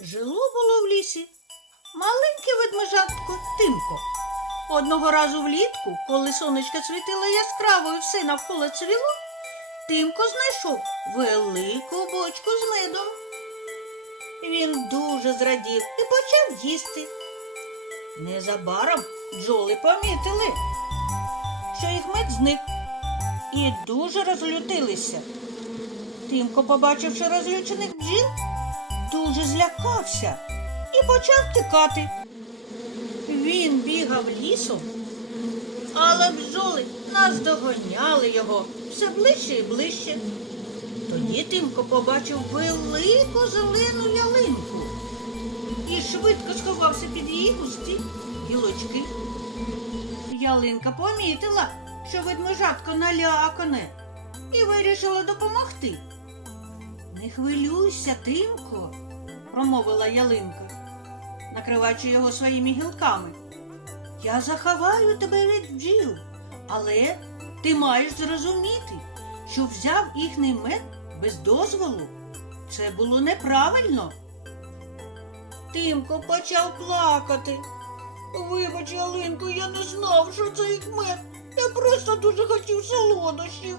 Жило було в лісі маленьке ведмежатко Тимко. Одного разу влітку, коли сонечко світило яскраво і все навколо цвіло, Тимко знайшов велику бочку з медом. Він дуже зрадів і почав їсти. Незабаром бджоли помітили, що їх мед зник і дуже розлютилися. Тимко, побачивши розлючених бджіл, дуже злякався і почав тікати. Він бігав лісом, але бджоли наздоганяли його все ближче і ближче. Тоді Тимко побачив велику зелену ялинку і швидко сховався під її густі гілочки. Ялинка помітила, що ведмежатко налякане, і вирішила допомогти. Не хвилюйся, Тимко, промовила ялинка, накриваючи його своїми гілками. Я заховаю тебе від бджіл, але ти маєш зрозуміти, що взяв їхній мед без дозволу. Це було неправильно. Тимко почав плакати. Вибач, ялинко, я не знав, що це їх мед. Я просто дуже хотів солодощів.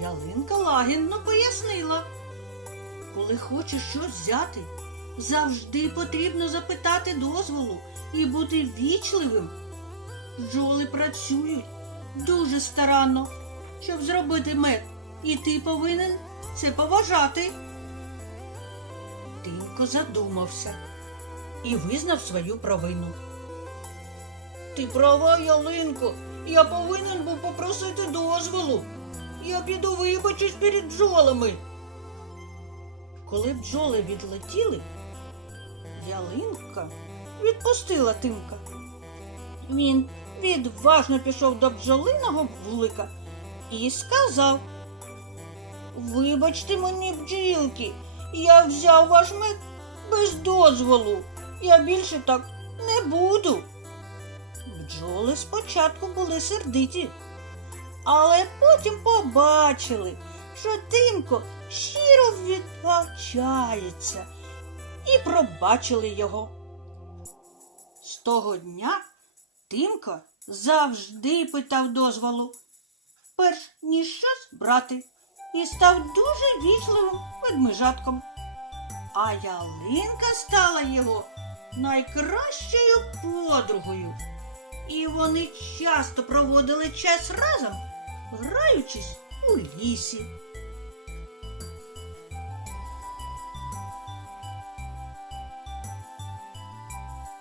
Ялинка лагідно пояснила. Коли хочеш щось взяти, завжди потрібно запитати дозволу і бути вічливим. Бджоли працюють дуже старанно, щоб зробити мед, і ти повинен це поважати. Тимко задумався і визнав свою провину. Ти права, ялинко, я повинен був попросити дозволу. Я піду вибачусь перед бджолами. Коли бджоли відлетіли, ялинка відпустила Тимка. Він відважно пішов до бджолиного вулика і сказав Вибачте мені, бджілки, я взяв ваш мед без дозволу. Я більше так не буду. Бджоли спочатку були сердиті, але потім побачили, що Тимко щиро відбачається і пробачили його. З того дня Тимко завжди питав дозволу, перш ніж щось брати, і став дуже вічливим ведмежатком. А ялинка стала його найкращою подругою. І вони часто проводили час разом, граючись у лісі.